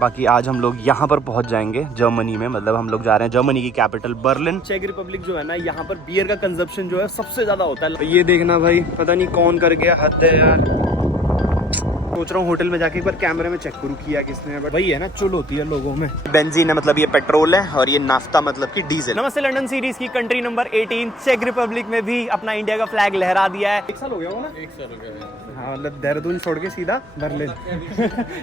बाकी आज हम लोग यहाँ पर पहुँच जाएंगे जर्मनी में, मतलब हम लोग जा रहे हैं जर्मनी की कैपिटल बर्लिन। चेक रिपब्लिक जो है ना, यहाँ पर बियर का कंजप्शन जो है सबसे ज्यादा होता है। ये देखना भाई, पता नहीं कौन कर गया, हद है यार। सोच रहा हूँ होटल में जाके एक बार कैमरे में चेक करूँ किया किसने, बट वही है ना, चुल होती है लोगों में। बेंजीन है मतलब ये पेट्रोल है, और ये नाफ्ता मतलब कि डीजल। नमस्ते लंदन सीरीज की कंट्री नंबर 18 चेक रिपब्लिक में भी अपना इंडिया का फ्लैग लहरा दिया है। 1 साल हो गया होगा ना? 1 साल हो गया है। हाँ, मतलब देहरादून छोड़ के सीधा Berlin.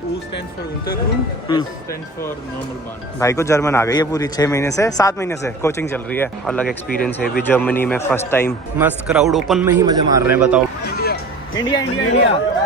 U stands for Untergrund, S stands for normal Bahn। भाई को जर्मन आ गई है पूरी 6 महीने से, 7 महीने से कोचिंग चल रही है। अलग एक्सपीरियंस है भी जर्मनी में, फर्स्ट टाइम। मस्त क्राउड, ओपन में ही मजे मार रहे हैं। बताओ इंडिया इंडिया इंडिया।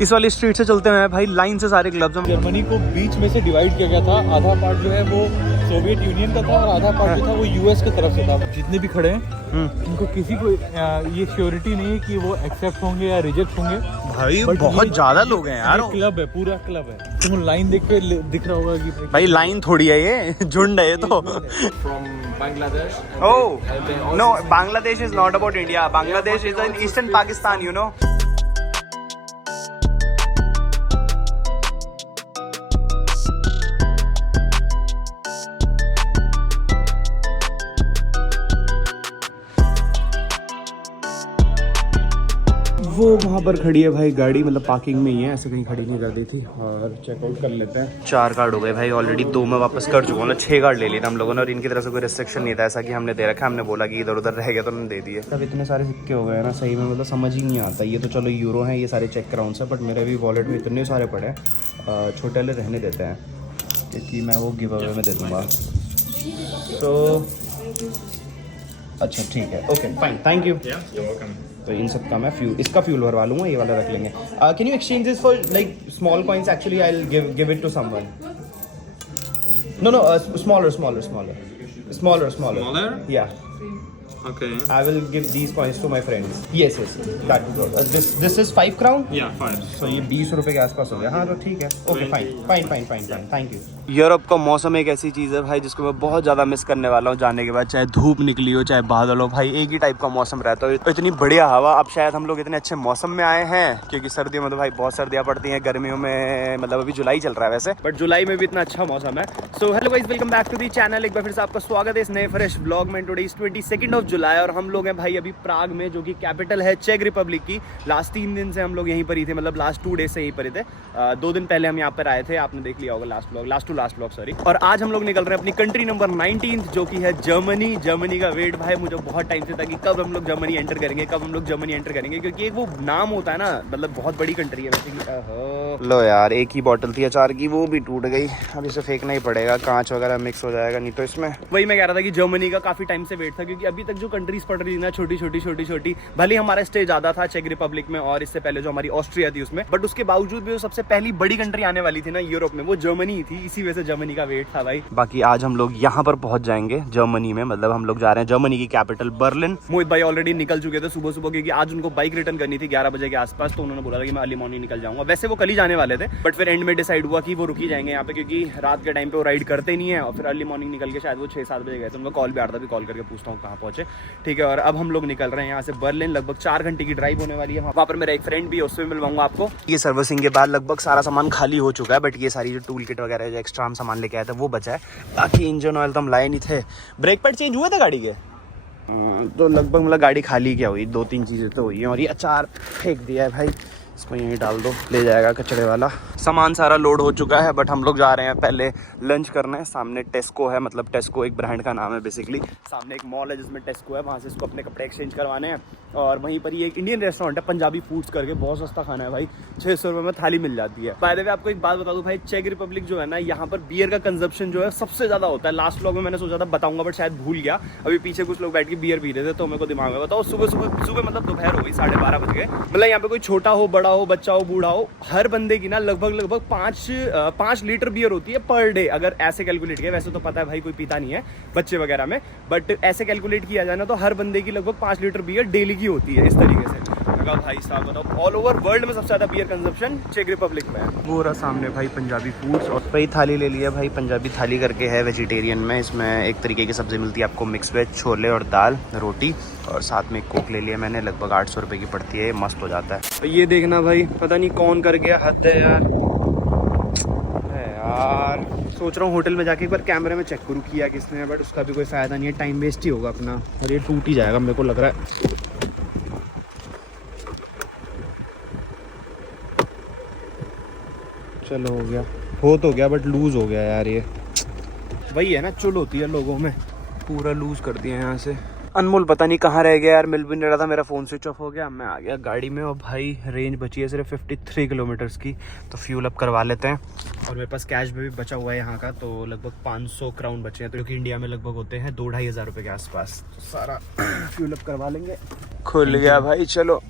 इस वाली स्ट्रीट से चलते हैं भाई, लाइन से सारे क्लब्स। जर्मनी को बीच में से डिवाइड किया गया था। आधा पार्ट जो है वो सोवियत यूनियन का था और आधा पार्ट जो था वो यूएस की तरफ से था। जितने भी खड़े हैं उनको किसी को ये श्योरिटी नहीं है कि वो एक्सेप्ट होंगे या रिजेक्ट होंगे। भाई बहुत ज्यादा लोग हैं यार। क्लब है, पूरा क्लब है। तुम लाइन देख के दिख रहा होगा कि भाई लाइन थोड़ी है, ये झुंड है ये तो। From Bangladesh. Oh no, Bangladesh is not about India. Bangladesh is in eastern Pakistan, you know. वो वहाँ पर खड़ी है भाई गाड़ी, मतलब पार्किंग में ही है, ऐसे कहीं खड़ी नहीं कर दी थी। और चेकआउट कर लेते हैं। 4 कार्ड हो गए भाई ऑलरेडी, 2 मैं वापस कर चुका हूँ ना। 6 कार्ड ले लिए थे हम लोगों ने, और इनकी तरफ से कोई रिस्ट्रिक्शन नहीं था ऐसा कि हमने दे रखा है। हमने बोला कि इधर उधर रह गया तो उन्होंने दे दिए। अब इतने सारे सिक्के हो गए ना, सही में मतलब समझ ही नहीं आता। ये तो चलो यूरो हैं, ये सारे चेक क्राउन्स हैं, बट मेरे भी वॉलेट में इतने सारे पड़े हैं। छोटे वाले रहने देते हैं क्योंकि मैं वो गिव अवे में दे दूँगा। तो अच्छा ठीक है, ओके फाइन, थैंक यू। तो इन सब का मैं फ्यूल, इसका फ्यूल भरवा लूँगा, ये वाला रख लेंगे। Can you exchange this for like small coins? Actually I will give it to someone. No no, smaller yeah. Okay. I will give these coins to my friends. Yes. That is good. This is 5 crown. Yeah, 5. So ये 20 रुपए के आसपास हो गया। हाँ तो ठीक है, okay fine, thank you. Europe का मौसम एक ऐसी चीज़ है भाई जिसको मैं बहुत ज़्यादा मिस करने वाला हूँ जाने के बाद। चाहे धूप निकली हो चाहे बादल हो, भाई एक ही टाइप का मौसम रहता है। इतनी बढ़िया हवा। अब शायद हम लोग इतने अच्छे मौसम में आए हैं, क्योंकि सर्दियों में तो भाई बहुत सर्दियाँ पड़ती हैं, गर्मियों में मतलब अभी जुलाई चल रहा है वैसे, बट जुलाई में भी इतना अच्छा मौसम है। So hello guys, welcome back to the channel. एक बार फिर से आपका स्वागत है इस नए फ्रेश ब्लॉग में। टुडे इज 22 ऑफ जुलाई और हम लोग हैं भाई अभी प्राग में, जो कि कैपिटल है चेक रिपब्लिक की। लास्ट 3 दिन से हम लोग यहीं पर ही थे, मतलब लास्ट 2 डेज से यहीं पर ही थे। 2 दिन पहले हम यहाँ पर आए थे, आपने देख लिया होगा last to last blog sorry. और आज हम लोग निकल रहे हैं अपनी कंट्री नंबर 19 जो कि है जर्मनी। जर्मनी का वेट भाई मुझे बहुत टाइम से था कि कब हम लोग जर्मनी एंटर करेंगे, क्योंकि एक वो नाम होता है ना, मतलब बहुत बड़ी कंट्री है वैसे कि। लो यार, एक ही बॉटल थी अचार की, वो भी टूट गई। अब इसे फेंकना ही पड़ेगा, कांच वगैरह मिक्स हो जाएगा नहीं तो इसमें। वही मैं कह रहा था कि जर्मनी का काफी टाइम से वेट था, क्योंकि अभी तक जो कंट्रीज पड़ रही थी ना छोटी छोटी, भले हमारा स्टे ज्यादा था चेक रिपब्लिक में और इससे पहले जो हमारी ऑस्ट्रिया थी उसमें, बट उसके बावजूद भी जो सबसे पहली बड़ी कंट्री आने वाली थी ना यूरोप में, वो जर्मनी ही थी। इसी वजह से जर्मनी का वेट था भाई। बाकी आज हम लोग यहाँ पर पहुंच जाएंगे जर्मनी में, मतलब हम लोग जा रहे हैं जर्मनी की कैपिटल बर्लिन। मोहित भाई ऑलरेडी निकल चुके थे सुबह, क्योंकि आज उनको बाइक रिटर्न करनी थी 11 बजे के आसपास, तो उन्होंने बोला था कि मैं अर्ली मॉर्निंग निकल जाऊंगा। वैसे वो कल ही जाने वाले थे, बट फिर एंड में डिसाइड हुआ कि वो रुकी जाएंगे यहाँ पे, क्योंकि रात के टाइम पे वो राइड करते नहीं है। और फिर अर्ली मॉर्निंग निकल के शायद वो 6-7 बजे गए थे। उनको कॉल भी आ रहा था, भी कॉल करके पूछता हूँ कहाँ पहुंचे, ठीक है। और अब हम लोग निकल रहे हैं यहाँ से बर्लिन। लगभग 4 घंटे की ड्राइव होने वाली है। वहाँ पर मेरा एक फ्रेंड भी है, उससे मिलवाऊंगा आपको। ये सर्विसिंग के बाद लगभग सारा सामान खाली हो चुका है, बट ये सारी जो टूल किट वगैरह जो एक्स्ट्रा हम सामान लेके आए थे वो बचा है। बाकी इंजन ऑयल तो हम लाए नहीं थे। ब्रेक पैड चेंज हुए थे गाड़ी के, तो लगभग मतलब गाड़ी खाली क्या हुई, 2-3 चीज़ें तो हुई हैं। और ये अचार फेंक दिया है भाई, इसको यहीं डाल दो, ले जाएगा कचरे वाला। सामान सारा लोड हो चुका है, बट हम लोग जा रहे हैं पहले लंच करने। सामने टेस्को है, मतलब टेस्को एक ब्रांड का नाम है बेसिकली। सामने एक मॉल है जिसमें टेस्को है, वहाँ से इसको अपने कपड़े एक्सचेंज करवाने हैं। और वहीं पर ही एक इंडियन रेस्टोरेंट है पंजाबी फूड्स करके, बहुत सस्ता खाना है भाई, 600 रुपये में थाली मिल जाती है। बाय द वे आपको एक बात बता दूं भाई, चेक रिपब्लिक जो है ना, यहाँ पर बियर का कंजप्शन जो है सबसे ज्यादा होता है। लास्ट व्लॉग में मैंने सोचा था बताऊंगा, बट शायद भूल गया। अभी पीछे कुछ लोग बैठ के बियर पी रहे थे, तो मेरे को दिमाग में बताओ, सुबह मतलब दोपहर हो गई, 12:30 बज गए। मतलब यहाँ पे कोई छोटा हो, बड़ा हो, बच्चा हो, बूढ़ा हो, हर बंदे की ना लगभग 5 लीटर बियर होती है पर डे, अगर ऐसे कैलकुलेट किया। वैसे तो पता है भाई कोई पीता नहीं है बच्चे वगैरह में, बट ऐसे कैलकुलेट किया जाए ना तो हर बंदे की लगभग 5 लीटर बियर डेली की होती है इस तरीके से। का भाई साहब, बताओ ऑल ओवर वर्ल्ड में सबसे ज़्यादा बियर कंजप्शन चेक रिपब्लिक में है। वो रहा सामने भाई पंजाबी फूड्स, और वही थाली ले लिया भाई, पंजाबी थाली करके है वेजिटेरियन में। इसमें एक तरीके की सब्ज़ी मिलती है आपको, मिक्स वेज, छोले और दाल, रोटी, और साथ में कोक ले लिया मैंने, लगभग 800 रुपये की पड़ती है, मस्त हो जाता है। तो ये देखना भाई, पता नहीं कौन कर गया, हद है यार। सोच रहा हूँ होटल में जाके एक बार कैमरे में चेक करूँ किया किसने, बट उसका भी कोई फ़ायदा नहीं है, टाइम वेस्ट ही होगा अपना, और ये टूट ही जाएगा मेरे को लग रहा है। चलो हो गया, हो तो गया बट लूज़ हो गया यार, ये वही है ना, चुल होती है लोगों में, पूरा लूज़ कर दिया यहाँ से। अनमोल पता नहीं कहाँ रह गया यार, मिल भी नहीं रहा था, मेरा फ़ोन स्विच ऑफ हो गया। मैं आ गया गाड़ी में, और भाई रेंज बची है सिर्फ 53 किलोमीटर्स की, तो फ्यूल अप करवा लेते हैं। और मेरे पास कैश भी बचा हुआ है यहाँ का, तो लगभग 500 क्राउन बचे हैं, तो क्योंकि इंडिया में लगभग होते हैं 2-2.5 हज़ार रुपये के आसपास, तो सारा फ्यूल अप करवा लेंगे। खुल गया भाई, चलो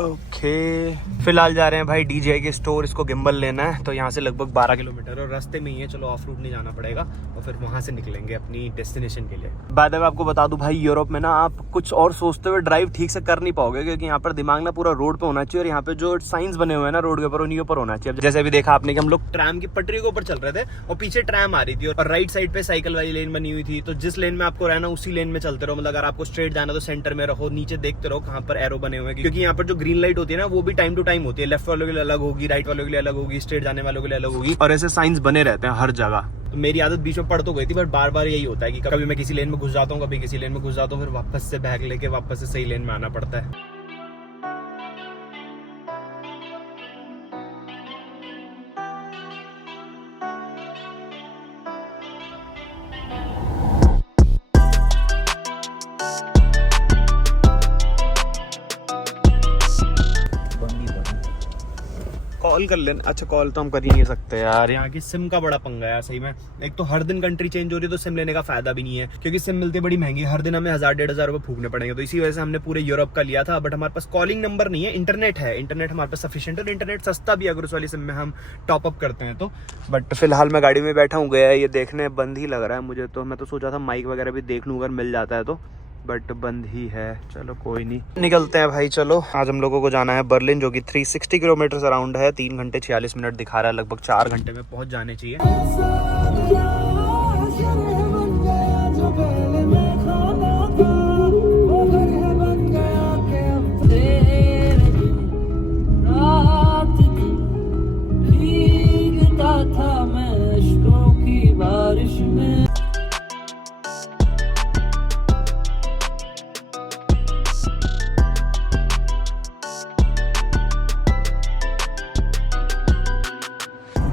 ओके। फिलहाल जा रहे हैं भाई DJI के स्टोर, इसको गिम्बल लेना है, तो यहाँ से लगभग 12 किलोमीटर और रास्ते में ही है, चलो ऑफ रूट नहीं जाना पड़ेगा, और फिर वहाँ से निकलेंगे अपनी डेस्टिनेशन के लिए। बाय द वे आपको बता दूं भाई, यूरोप में ना आप कुछ और सोचते हुए ड्राइव ठीक से कर नहीं पाओगे, क्योंकि यहाँ पर दिमाग ना पूरा रोड पे होना चाहिए, और यहाँ पे जो साइंस बने हुए हैं ना रोड के ऊपर, उन्हीं के ऊपर होना चाहिए। जैसे अभी देखा आपने कि हम लोग ट्रैम की पटरी के ऊपर चल रहे थे, और पीछे ट्रैम आ रही थी, और राइट साइड पे साइकिल वाली लेन बनी हुई थी, तो जिस लेन में आपको रहना उसी लेन में चलते रहो। मतलब अगर आपको स्ट्रेट जाना तो सेंटर में रहो, नीचे देखते रहो कहाँ पर एरो बने हुए हैं, क्योंकि यहाँ पर जो ग्रीन लाइट होती है ना, वो भी टाइम टू टाइम होती है, लेफ्ट वालों के लिए अलग होगी, राइट वालों के लिए अलग होगी, स्ट्रेट जाने वालों के लिए अलग होगी, और ऐसे साइंस बने रहते हैं हर जगह। तो मेरी आदत बीच में पड़ तो गई थी, बट बार बार यही होता है कि कभी मैं किसी लेन में घुस जाता हूँ, कभी किसी लेन में घुस जाता हूँ, फिर वापस से बैग लेके वापस से सही लेन में आना पड़ता है। कॉल कर लेना, अच्छा कॉल तो हम कर ही नहीं सकते यार, यहाँ की सिम का बड़ा पंगा है यार सही में। एक तो हर दिन कंट्री चेंज हो रही है, तो सिम लेने का फायदा भी नहीं है, क्योंकि सिम मिलती बड़ी महंगी, हर दिन हमें 1000-1500 रुपये फूकने पड़ेंगे, तो इसी वजह से हमने पूरे यूरोप का लिया था। बट हमारे पास कॉलिंग नंबर नहीं है, इंटरनेट है, इंटरनेट हमारे पास सफिशिएंट है, इंटरनेट सस्ता भी अगर उस वाली सिम में हम टॉप अप करते हैं तो। बट फिलहाल मैं गाड़ी में बैठा हूँ, गया ये देखने, बंद ही लग रहा है मुझे, तो मैं तो सोचा था माइक वगैरह भी देख लूँ अगर मिल जाता है तो, बट बंद ही है। चलो कोई नहीं, निकलते हैं भाई। चलो आज हम लोगों को जाना है बर्लिन, जो कि 360 किलोमीटर अराउंड है, 3 घंटे 46 मिनट दिखा रहा है, लगभग 4 घंटे में पहुंच जाने चाहिए।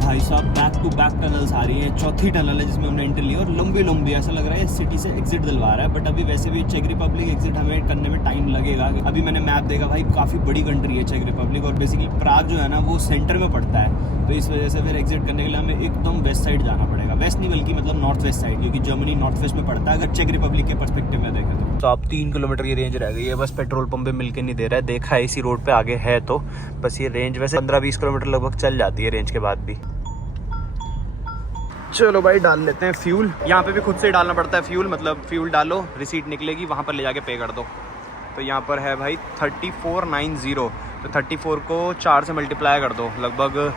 भाई साहब बैक टू बैक टनल्स आ रही है, चौथी टनल है जिसमें हमने एंट्री ली, और लंबी लंबी ऐसा लग रहा है सिटी से एग्जिट दिलवा रहा है, बट अभी वैसे भी चेक रिपब्लिक एग्जिट हमें करने में टाइम लगेगा। अभी मैंने मैप देखा भाई, काफ़ी बड़ी कंट्री है चेक रिपब्लिक, और बेसिकली प्राग जो है ना वो सेंटर में पड़ता है, तो इस वजह से फिर एग्जिट करने के लिए हमें एकदम वेस्ट साइड जाना पड़ेगा, वेस्ट नहीं बल्कि मतलब नॉर्थ वेस्ट साइड, क्योंकि जर्मनी नॉर्थ वेस्ट में पड़ता है अगर चेक रिपब्लिक के पर्सपेक्टिव में देखें तो। अब 3 किलोमीटर की रेंज रह गई है, बस पेट्रोल पंप पे मिलके नहीं दे रहा है, देखा है इसी रोड पे आगे है, तो बस ये रेंज वैसे 15-20 किलोमीटर लगभग चल जाती है रेंज के बाद भी। चलो भाई डाल लेते हैं फ्यूल, यहाँ पे भी खुद से डालना पड़ता है फ्यूल, मतलब फ्यूल डालो, रिसीट निकलेगी, वहाँ पर ले जाके पे कर दो। तो यहाँ पर है भाई 3490, तो 34 को 4 से मल्टीप्लाई कर दो, लगभग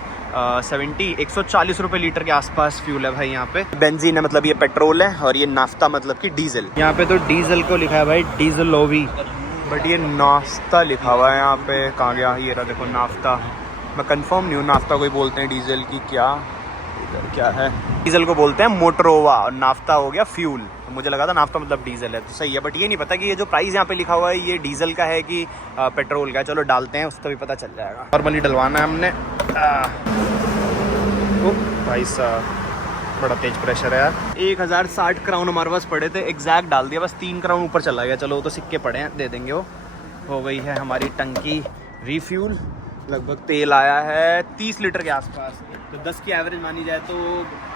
140 रुपये लीटर के आसपास फ्यूल है भाई यहाँ पे। बेंजीन है मतलब ये पेट्रोल है, और ये नाफ्ता मतलब कि डीजल। यहाँ पे तो डीजल को लिखा है भाई डीजल ओवी, बट ये नाफ्ता लिखा हुआ है यहाँ पे, कहाँ गया ये रहा देखो नाफ्ता। मैं कंफर्म नहीं हूँ नाफ्ता को ही बोलते हैं डीजल की, क्या है, डीजल को बोलते हैं मोटरोवा, और नाफ्ता हो गया फ्यूल। तो मुझे लगा था नाफ्ता मतलब डीजल है, तो सही है, बट ये नहीं पता कि ये जो प्राइस यहाँ पे लिखा हुआ है ये डीजल का है कि पेट्रोल का है। चलो डालते हैं, उसका भी पता चल जाएगा। नॉर्मली डलवाना है हमने। भाई साहब बड़ा तेज प्रेशर है यार। 1060 क्राउन हमारे पास पड़े थे, एग्जैक्ट डाल दिया, बस 3 क्राउन ऊपर चला गया। चलो वो तो सिक्के पड़े हैं, दे देंगे वो। हो गई है हमारी टंकी रिफ्यूल, लगभग तेल आया है 30 लीटर के आसपास, तो 10 की एवरेज मानी जाए तो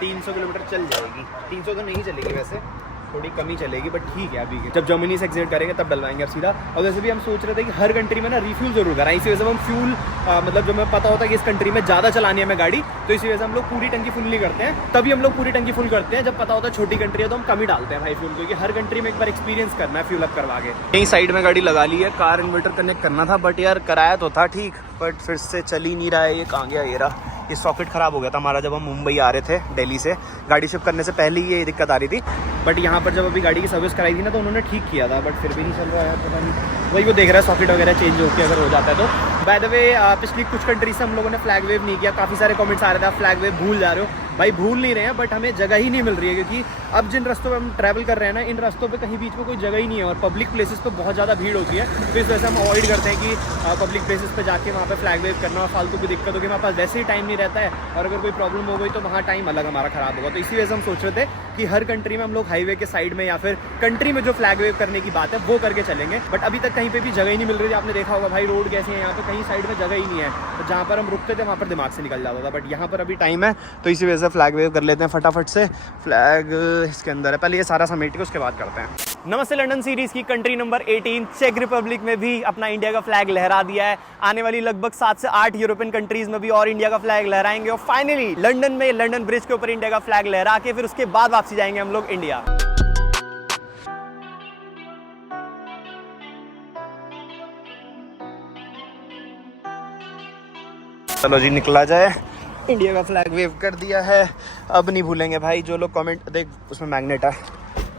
300 किलोमीटर चल जाएगी। 300 तो नहीं चलेगी वैसे, थोड़ी कमी चलेगी, बट ठीक है अभी जब जर्मनी से एग्जिट करेंगे तब डलवाएंगे अब सीधा। और वैसे भी हम सोच रहे थे कि हर कंट्री में ना रिफ्यूल जरूर कराएं, इसी वजह से हम फ्यूल मतलब जब हमें पता होता है कि इस कंट्री में ज़्यादा चलानी है हमें गाड़ी, तो इसी वजह से हम लोग पूरी टंकी फुल नहीं करते हैं। तभी हम लोग पूरी टंकी फुल करते हैं जब पता होता है छोटी कंट्री है तो हम कम ही डालते हैं भाई फ्यूल, क्योंकि हर कंट्री में एक बार एक्सपीरियंस करना है फ्यूल अप करवा के। यहीं साइड में गाड़ी लगा ली है, कार इन्वर्टर कनेक्ट करना था, बट यार कराया तो था ठीक, बट फिर से चल ही नहीं रहा है। ये कहाँ गया, ये रहा। ये सॉकेट ख़राब हो गया था हमारा जब हम मुंबई आ रहे थे दिल्ली से, गाड़ी शिफ्ट करने से पहले ही ये दिक्कत आ रही थी। बट यहाँ पर जब अभी गाड़ी की सर्विस कराई थी ना तो उन्होंने ठीक किया था, बट फिर भी नहीं चल रहा है, पता नहीं। वही वो देख रहा है सॉकेट वगैरह चेंज होकर अगर हो जाता है तो। बाय द वे पिछली कुछ कंट्री से हम लोगों ने फ्लैग वेव नहीं किया, काफ़ी सारे कमेंट्स आ रहे थे आप फ्लैग वेव भूल जा रहे हो। भाई भूल नहीं रहे हैं, बट हमें जगह ही नहीं मिल रही है, क्योंकि अब जिन रास्तों पे हम ट्रैवल कर रहे हैं ना, इन रास्तों पे कहीं बीच में कोई जगह ही नहीं है और पब्लिक प्लेसेस पे बहुत ज़्यादा भीड़ होती है। तो इस वजह से हम अवॉइड करते हैं कि पब्लिक प्लेसेस पे जाके वहाँ पे फ्लैग वेव करना और फालतू की दिक्कत होगी। हमारे पास वैसे ही टाइम नहीं रहता है, और अगर कोई प्रॉब्लम हो गई तो वहाँ टाइम अलग हमारा ख़राब होगा। तो इसी वजह से हम सोच रहे थे कि हर कंट्री में हम लोग हाईवे के साइड में या फिर कंट्री में जो फ्लैग वेव करने की बात है वो करके चलेंगे। बट अभी तक कहीं पे भी जगह ही नहीं मिल रही है। आपने देखा होगा भाई रोड कैसी है यहाँ पे, कहीं साइड में जगह ही नहीं है। तो जहाँ पर हम रुकते थे वहाँ पर दिमाग से निकल जाता था, बट यहाँ पर अभी टाइम है तो इसी वजह से फ्लैग वेव कर लेते हैं फटाफट से। फ्लैग इसके अंदर है, पहले ये सारा समेट के उसके बाद करते हैं। नमस्ते लंदन सीरीज की कंट्री नंबर 18 चेक रिपब्लिक में भी अपना इंडिया का फ्लैग लहरा दिया है। आने वाली लगभग 7 से 8 यूरोपियन कंट्रीज में भी और इंडिया का फ्लैग लहराएंगे, और फाइनली लंदन में लंदन ब्रिज के ऊपर इंडिया का फ्लैग लहरा के फिर उसके बाद वापसी जाएंगे हम लोग इंडिया। चलो जी निकला जाए, इंडिया का फ्लैग वेव कर दिया है। अब नहीं भूलेंगे भाई। जो लोग कमेंट देख उसमें मैग्नेट है,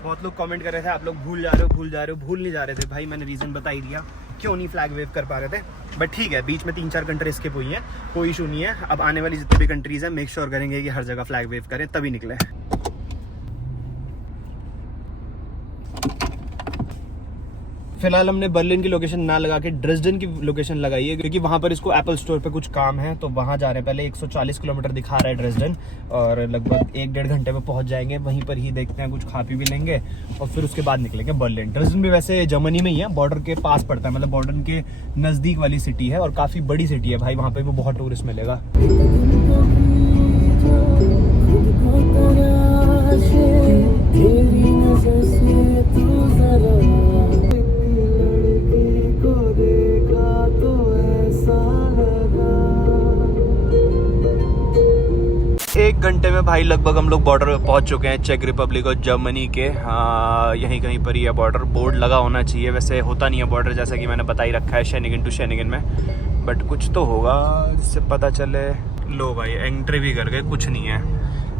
बहुत लोग कमेंट कर रहे थे आप लोग भूल जा रहे हो भूल जा रहे हो। भूल नहीं जा रहे थे भाई, मैंने रीज़न बता ही दिया क्यों नहीं फ्लैग वेव कर पा रहे थे। बट ठीक है, बीच में 3-4 कंट्री स्किप हुई हैं, कोई इशू नहीं है। अब आने वाली जितनी भी कंट्रीज़ हैं मेक श्योर करेंगे कि हर जगह फ्लैग वेव करें तभी निकले। फिलहाल हमने बर्लिन की लोकेशन ना लगा के ड्रेसडन की लोकेशन लगाई है, क्योंकि वहाँ पर इसको एप्पल स्टोर पे कुछ काम है, तो वहाँ जा रहे हैं। पहले 140 किलोमीटर दिखा रहा है ड्रेसडन, और लगभग 1-1.5 घंटे में पहुँच जाएंगे। वहीं पर ही देखते हैं, कुछ खा पी भी लेंगे और फिर उसके बाद निकलेंगे बर्लिन। ड्रेसडन भी वैसे जर्मनी में ही है, बॉर्डर के पास पड़ता है, मतलब बॉर्डर के नज़दीक वाली सिटी है और काफ़ी बड़ी सिटी है भाई। वहाँ पर भी बहुत टूरिस्ट मिलेगा। एक घंटे में भाई लगभग हम लोग बॉर्डर पे पहुंच चुके हैं, चेक रिपब्लिक और जर्मनी के। यहीं कहीं पर ही है बॉर्डर। बोर्ड लगा होना चाहिए, वैसे होता नहीं है बॉर्डर, जैसा कि मैंने बता ही रखा है शेनिगन टू शेनिगन में, बट कुछ तो होगा जिससे पता चले। लो भाई एंट्री भी कर गए, कुछ नहीं है।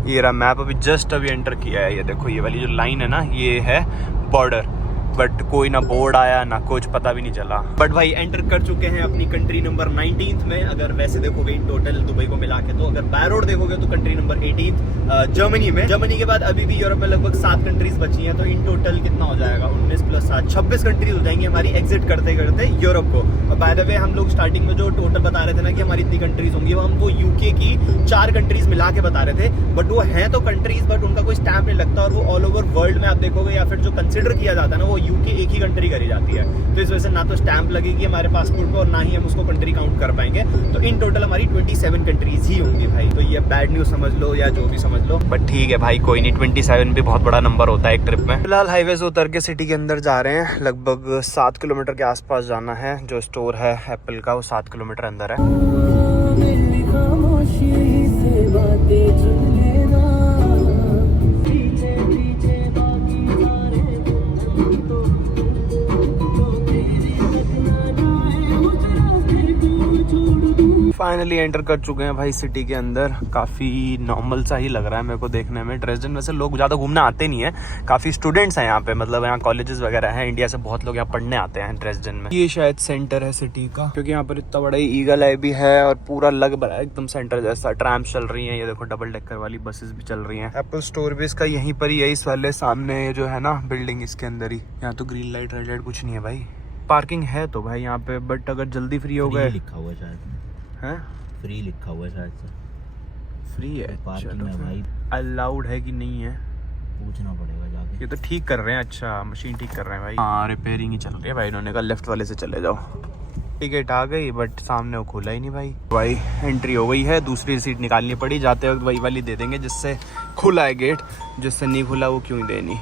ये रहा मैप, अभी जस्ट अभी एंटर किया है। ये देखो ये वाली जो लाइन है ना, ये है बॉर्डर, बट कोई ना बोर्ड आया ना कुछ, पता भी नहीं चला। बट भाई एंटर कर चुके हैं अपनी कंट्री नंबर 19 में। अगर वैसे देखोगे इन टोटल दुबई को मिला के, तो अगर बाय रोड देखोगे तो कंट्री नंबर 18 जर्मनी में। जर्मनी के बाद अभी भी यूरोप में लगभग 7 कंट्रीज बची हैं, तो इन टोटल कितना हो जाएगा 19 + 7 26 कंट्रीज हो जाएंगी हमारी एग्जिट करते करते यूरोप को। और बाय द वे हम लोग स्टार्टिंग में जो टोटल बता रहे थे ना कि हमारी इतनी कंट्रीज होंगी, वो हमको यूके की 4 कंट्रीज मिला के बता रहे थे, बट वो है तो कंट्रीज बट उनका कोई स्टैंप नहीं लगता, और वो ऑल ओवर वर्ल्ड में आप देखोगे या फिर जो कंसिडर किया जाता है ना, वो यूके एक ही कंट्री करी जाती है। तो इस वजह से ना तो स्टैंप लगेगी हमारे पासपोर्ट पे और ना ही हम उसको कंट्री काउंट कर पाएंगे। तो इन टोटल हमारी 27 कंट्रीज ही होंगी भाई। तो ये बैड न्यूज समझ लो या जो भी समझ लो, बट ठीक है भाई कोई नहीं, 27 भी बहुत बड़ा नंबर होता है एक ट्रिप में। फिलहाल हाईवे से उतर के सिटी के अंदर जा रहे हैं, लगभग 7 किलोमीटर के आसपास जाना है। जो स्टोर है एप्पल का वो 7 किलोमीटर अंदर है। फाइनली एंटर कर चुके हैं भाई सिटी के अंदर। काफ़ी नॉर्मल सा ही लग रहा है मेरे को देखने में। ड्रेसडन वैसे लोग ज़्यादा घूमने आते नहीं है, काफ़ी स्टूडेंट्स हैं यहाँ पे, मतलब यहाँ कॉलेजेस वगैरह हैं, इंडिया से बहुत लोग यहाँ पढ़ने आते हैं ड्रेसडन में। ये शायद सेंटर है सिटी का, क्योंकि यहाँ पर इतना बड़ा ईगल आई भी है और पूरा लग रहा है एकदम सेंटर जैसा। ट्रैम्स चल रही हैं, ये देखो डबल डेकर वाली बसेस भी चल रही हैं। एप्पल स्टोर भी इसका यहीं पर ही है, इस वाले सामने जो है ना बिल्डिंग, इसके अंदर ही। यहाँ तो ग्रीन लाइट रेड लाइट कुछ नहीं है भाई। पार्किंग है तो भाई यहाँ पे, बट अगर जल्दी फ्री हो गए, लिखा हुआ शायद है, फ्री लिखा हुआ है शायद से। फ्री है पार्किंग है भाई, अलाउड है कि नहीं है पूछना पड़ेगा जाके। ये तो ठीक कर रहे हैं, अच्छा मशीन ठीक कर रहे हैं भाई। हाँ रिपेयरिंग ही चल रही है भाई। इन्होंने कहा लेफ्ट वाले से चले जाओ। टिकट आ गई बट सामने वो खुला ही नहीं भाई। एंट्री हो गई है, दूसरी सीट निकालनी पड़ी, जाते वक्त वही वाली दे देंगे जिससे खुला है गेट, जिससे नहीं खुला वो क्यों देनी।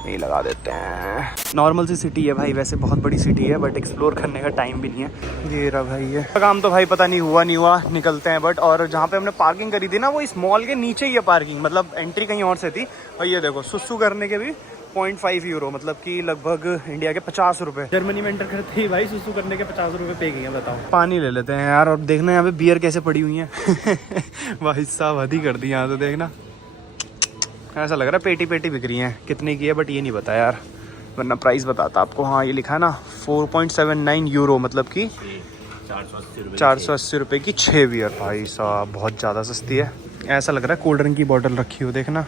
यही लगा देते हैं। नॉर्मल सी सिटी है भाई, वैसे बहुत बड़ी सिटी है बट एक्सप्लोर करने का टाइम भी नहीं है। ये रहा भाई, ये काम तो भाई पता नहीं हुआ नहीं हुआ, निकलते हैं। बट और जहाँ पे हमने पार्किंग करी थी ना, वो इस मॉल के नीचे ही है पार्किंग, मतलब एंट्री कहीं और से थी। और ये देखो सुसु करने के भी 0.5 यूरो, मतलब कि लगभग इंडिया के 50 रुपये। जर्मनी में एंटर करते ही भाई सुसु करने के 50 रुपये पे किए, बताओ। पानी ले लेते हैं यार, और देखना यहाँ पे बियर कैसे पड़ी हुई है। भाई साहब हद ही कर दी यहाँ तो, देखना ऐसा लग रहा है पेटी पेटी बिक रही है। कितने की है बट ये नहीं पता यार, वरना प्राइस बताता आपको। हाँ ये लिखा है ना 4.79 यूरो, मतलब कि 480 रुपये की 6 बियर। भाई साहब बहुत ज़्यादा सस्ती है। ऐसा लग रहा है कोल्ड ड्रिंक की बोतल रखी हो, देखना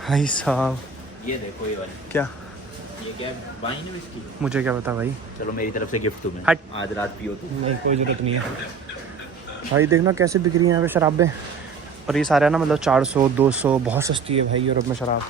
भाई साहब। ये देखो ये वाली क्या, ये क्या वाइन है इसकी? मुझे क्या पता भाई। चलो मेरी तरफ से गिफ्ट तुम्हें, हट। आज रात पियो तुम। नहीं कोई ज़रूरत नहीं है भाई। देखना कैसे बिक रही है यहाँ पे शराबें, और ये सारे ना मतलब 400 200, बहुत सस्ती है भाई यूरोप में शराब।